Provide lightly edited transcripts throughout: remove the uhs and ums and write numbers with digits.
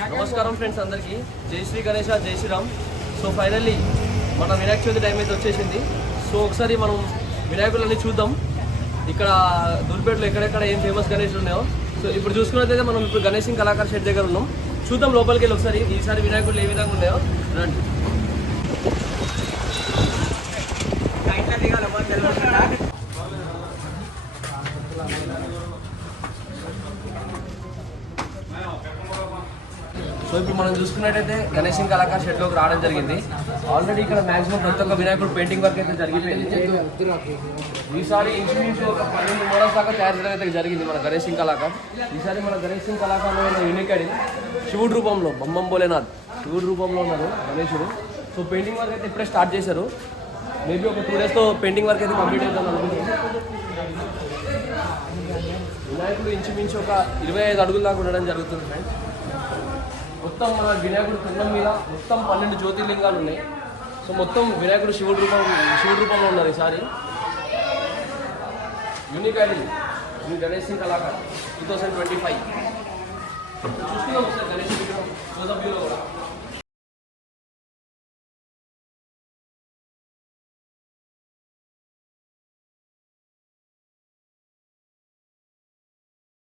నమస్కారం ఫ్రెండ్స్ అందరికీ. జై శ్రీ గణేష, జై శ్రీరామ్. సో ఫైనల్లీ మన వినాయక చవితి టైం అయితే వచ్చేసింది. సో ఒకసారి మనం వినాయకులన్నీ చూద్దాం. ఇక్కడ దూల్పేటలో ఎక్కడెక్కడ ఏం ఫేమస్ గణేషులు ఉన్నాయో. సో ఇప్పుడు చూసుకున్నట్లయితే మనం ఇప్పుడు గణేష్ సింగ్ కళాకార్ షెడ్ దగ్గర ఉన్నాం. చూద్దాం లోపలికి వెళ్ళి ఒకసారి ఈసారి వినాయకులు ఏ విధంగా ఉన్నాయో రండి. సో ఇప్పుడు మనం చూసుకున్నట్టయితే గణేష్ సింగ్ కళాకార్ షెడ్లోకి రావడం జరిగింది. ఆల్రెడీ ఇక్కడ మాక్సిమం ప్రతి ఒక్క వినాయకుడు పెయింటింగ్ వర్క్ అయితే జరిగిపోయింది. ఈసారి ఇంచుమించు ఒక 12 మోడల్స్ దాకా తయారు చేయడం అయితే జరిగింది మన గణేష్ సింగ్ కళాకార్. ఈసారి మన గణేష్ సింగ్ కళాకార్లో ఉన్న యూనిక్ ఐడి శివుడు రూపంలో బొమ్మం భోలేనాథ్ శివుడు రూపంలో ఉన్నారు గణేశుడు. సో పెయింటింగ్ వర్క్ అయితే ఇప్పుడే స్టార్ట్ చేశారు. మేబీ ఒక 2 డేస్తో పెయింటింగ్ వర్క్ అయితే కంప్లీట్ అవుతుంది అనుకుంటున్నాను. వినాయకుడు ఇంచుమించు ఒక 25 అడుగుల దాకా ఉండడం జరుగుతుంది ఫ్రెండ్స్. మొత్తం మన వినాయకుడు కుండం మీద మొత్తం 12 జ్యోతిర్లింగాలు ఉన్నాయి. సో మొత్తం వినాయకుడు శివుడు రూపంలో ఉన్నారు. ఈసారి యూనిక్ ఐడి గణేష్ సింగ్ కళాకార్ 2025 చూసుకుందాం ఒకసారి గణేష్ విగ్రహం కూడా.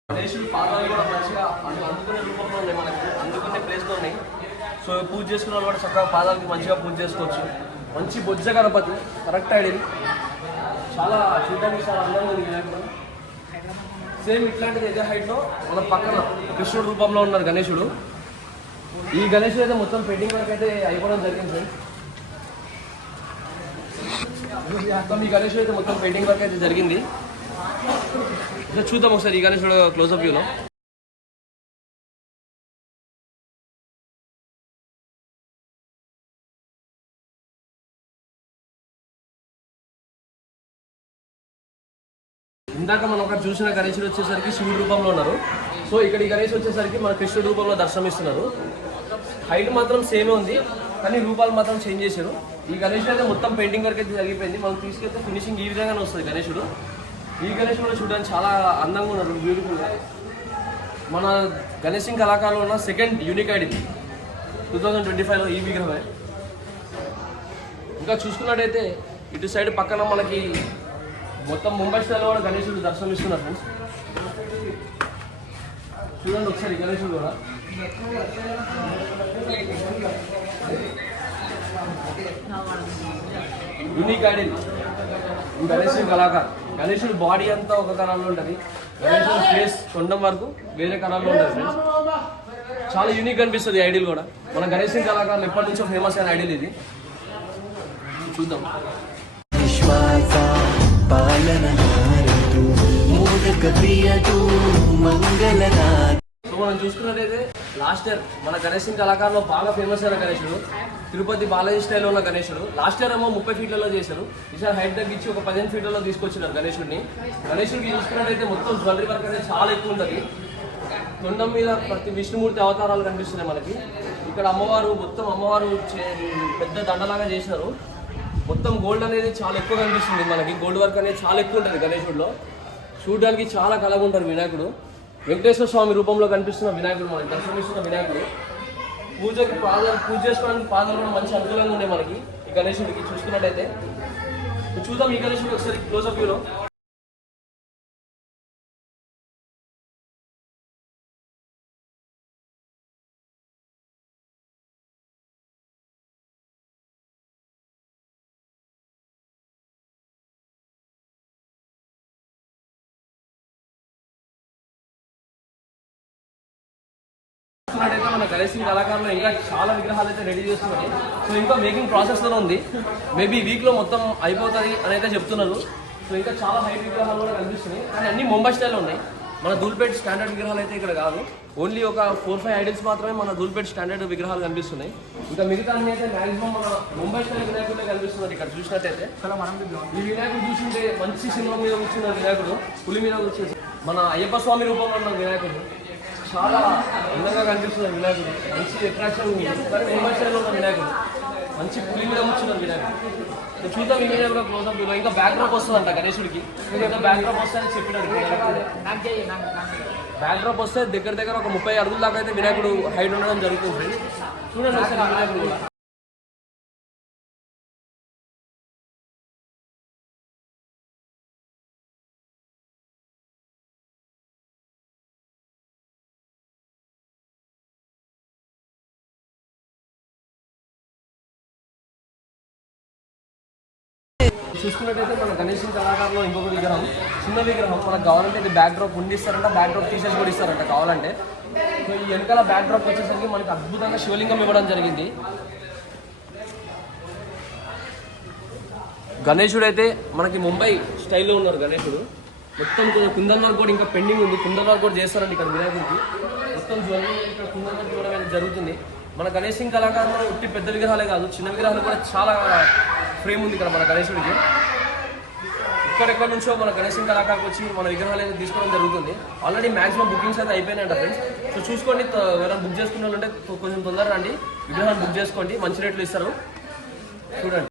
గణేశుడి పాదాలు కూడా మంచిగా అందుకునే రూపంలో ఉన్నాయి, మనకి అందుకునే ప్లేస్లో ఉన్నాయి. సో పూజ చేసుకున్న వాళ్ళు కూడా చక్కగా పాదాలకి మంచిగా పూజ చేసుకోవచ్చు. మంచి బొజ్జ గణపతి కరెక్ట్ ఐడియల్, చాలా చూడడానికి చాలా అందంగా ఉంది వినాయకుడు. సేమ్ ఇట్లాంటిది ఇదే హైట్లో మన పక్కన కృష్ణుడు రూపంలో ఉన్నారు గణేశుడు. ఈ గణేశుడు అయితే మొత్తం పెయింటింగ్ వర్క్ అయితే అయిపోవడం జరిగింది ఫ్రెండ్స్. ఈ గణేశుడు అయితే మొత్తం పెయింటింగ్ వర్క్ అయితే జరిగింది. చూద్దాం ఒకసారి ఈ గణేశుడు క్లోజ్అప్ వ్యూలో. ఇందాక మనం ఒకటి చూసిన గణేశుడు వచ్చేసరికి శివుడు రూపంలో ఉన్నారు. సో ఇక్కడ ఈ గణేశుడు వచ్చేసరికి మన కృష్ణుడు రూపంలో దర్శనమిస్తున్నారు. హైట్ మాత్రం సేమే ఉంది కానీ రూపాలు మాత్రం చేంజ్ చేశారు. ఈ గణేశుడు అయితే మొత్తం పెయింటింగ్ వర్క్ అయితే జరిగిపోయింది. మనం తీసుకెళ్తే ఫినిషింగ్ ఈ విధంగానే వస్తుంది గణేశుడు. ఈ గణేష్ కూడా చూడడానికి చాలా అందంగా ఉన్నారు, బ్యూటిఫుల్గా. మన గణేష్ సింగ్ కళాకారులో ఉన్న సెకండ్ యూనిక్ ఐడి 2025లో ఈ విగ్రహమే. ఇంకా చూసుకున్నట్టయితే ఇటు సైడ్ పక్కన మనకి మొత్తం ముంబై స్టైల్లో కూడా గణేశుడు దర్శనం ఇస్తున్నారు ఫ్రెండ్స్. చూడండి ఒకసారి గణేశుడు కూడా యూనిక్ ఐడి గణేష్ సింగ్ కళాకార్. గణేశుడు బాడీ అంతా ఒక కలర్లో ఉంటుంది, గణేశుడు ఫేస్ కొండం వరకు వేరే కలర్లో ఉంటుంది ఫ్రెండ్స్. చాలా యూనిక్ అనిపిస్తుంది ఐడియల్ కూడా. మన గణేష్ సింగ్ కళాకారులు ఎప్పటి నుంచో ఫేమస్ అయిన ఐడియల్ ఇది. చూద్దాం. సో మనం చూసుకున్నట్టయితే లాస్ట్ ఇయర్ మన గణేష్ సింగ్ కళాకారులో బాగా ఫేమస్ అయిన గణేశుడు తిరుపతి బాలాజీ స్టైల్లో ఉన్న గణేశుడు. లాస్ట్ ఇయర్ ఏమో 30 ఫీట్లలో చేశారు. ఈసారి హైట్ తగ్గించి ఒక 15 ఫీట్లలో తీసుకొచ్చినారు గణేశుడిని. గణేశుడికి చూసుకున్నట్టయితే మొత్తం జ్యువెలరీ వర్క్ అనేది చాలా ఎక్కువ ఉంటుంది. తొండం మీద ప్రతి విష్ణుమూర్తి అవతారాలు కనిపిస్తున్నాయి మనకి. ఇక్కడ అమ్మవారు మొత్తం పెద్ద దండలాగా చేసినారు. మొత్తం గోల్డ్ అనేది చాలా ఎక్కువ కనిపిస్తుంది మనకి. గోల్డ్ వర్క్ అనేది చాలా ఎక్కువ ఉంటుంది గణేశుడిలో. చూడడానికి చాలా కళగా ఉంటారు వినాయకుడు. వెంకటేశ్వర స్వామి రూపంలో కనిపిస్తున్న వినాయకుడు, మనకి దర్శనమిస్తున్న వినాయకుడు. పూజ చేసుకోవడానికి పాదాలు కూడా మంచి అనుకూలంగా ఉన్నాయి మనకి ఈ గణేశుడికి. చూసుకున్నట్టయితే చూద్దాం ఈ గణేశుడికి ఒకసారి క్లోజ్అప్ వ్యూలో. చూసుకున్నట్టయితే మన గణేష్ సింగ్ కళాకారులు ఇంకా చాలా విగ్రహాలు అయితే రెడీ చేస్తున్నారు. సో ఇంకా మేకింగ్ ప్రాసెస్లో ఉంది. మేబీ వీక్లో మొత్తం అయిపోతుంది అని అయితే చెప్తున్నారు. సో ఇంకా చాలా హైట్ విగ్రహాలు కూడా కనిపిస్తున్నాయి కానీ అన్ని ముంబై స్టైల్లో ఉన్నాయి. మన దూల్పేట్ స్టాండర్డ్ విగ్రహాలు అయితే ఇక్కడ కాదు. ఓన్లీ ఒక 4-5 ఐడల్స్ మాత్రమే మన దూల్పేట్ స్టాండర్డ్ విగ్రహాలు కనిపిస్తున్నాయి. ఇంకా మిగతా అన్ని అయితే మ్యాక్సిమం మన ముంబై స్టైల్ వినాయకుడే కనిపిస్తున్నారు ఇక్కడ చూసినట్టయితే. ఈ వినాయకుడు చూస్తుంటే మంచి సినిమా మీద కూర్చున్న వినాయకుడు, పులి మీద కూర్చుని మన అయ్యప్ప స్వామి రూపంలో ఉన్న వినాయకుడు చాలా అందంగా కనిపిస్తున్నారు వినాయకుడు. మంచి అట్రాక్షన్ ఉంది కానీ ముంబై స్టైల్లో ఉన్న వినాయకుడు మంచి పులి మీద కూర్చున్నారు వినాయకుడు. చూద్దాం ఈ కూడా క్లోజ్అప్. ఇంకా బ్యాక్ డ్రాప్ వస్తుందంట గణేశుడికి. ఇంకా బ్యాక్ డ్రాప్ వస్తాయని చెప్పినాడు. బ్యాక్ డ్రాప్ వస్తే దగ్గర దగ్గర ఒక 30 అడుగుల దాకా అయితే వినాయకుడు హైట్ ఉండడం జరుగుతుంది ఫ్రెండ్స్. చూడండి ఒకసారి వినాయకుడు కూడా. చూసుకున్నట్టయితే మన గణేష్ కళాకారులో ఇంకొక విగ్రహం, చిన్న విగ్రహం. మనకు కావాలంటే ఇది బ్యాక్ డ్రాప్ ఉండిస్తారంట, బ్యాక్ డ్రాప్ తీసేసి కూడా ఇస్తారంట కావాలంటే. సో ఈ వెనకాల బ్యాక్ డ్రాప్ వచ్చేసరికి మనకి అద్భుతంగా శివలింగం ఇవ్వడం జరిగింది. గణేశుడు అయితే మనకి ముంబై స్టైల్లో ఉన్నారు గణేశుడు. మొత్తం కుందన్ వర్క్ కూడా ఇంకా పెండింగ్ ఉంది, కుందన్ వర్క్ కూడా చేస్తారండి ఇక్కడ వినాయకుడికి. మొత్తం జ్వరం ఇక్కడ కుందన్ వర్క్ కూడా జరుగుతుంది. మన గణేష్ కళాకారులు ఉట్టి పెద్ద విగ్రహాలే కాదు, చిన్న విగ్రహాలు కూడా చాలా ఫ్రేమ్ ఉంది ఇక్కడ మన గణేశుడికి. ఎక్కడెక్కడి నుంచో మన గణేష్ కళాకారులకు వచ్చి మన విగ్రహాలు అయితే తీసుకోవడం జరుగుతుంది. ఆల్రెడీ మాక్సిమం బుకింగ్స్ అయితే అయిపోయినాయంట ఫ్రెండ్స్. సో చూసుకోండి, ఎవరైనా బుక్ చేసుకున్న వాళ్ళు ఉంటే కొంచెం తొందరగా రండి, విగ్రహాలు బుక్ చేసుకోండి, మంచి రేట్లు ఇస్తారు. చూడండి.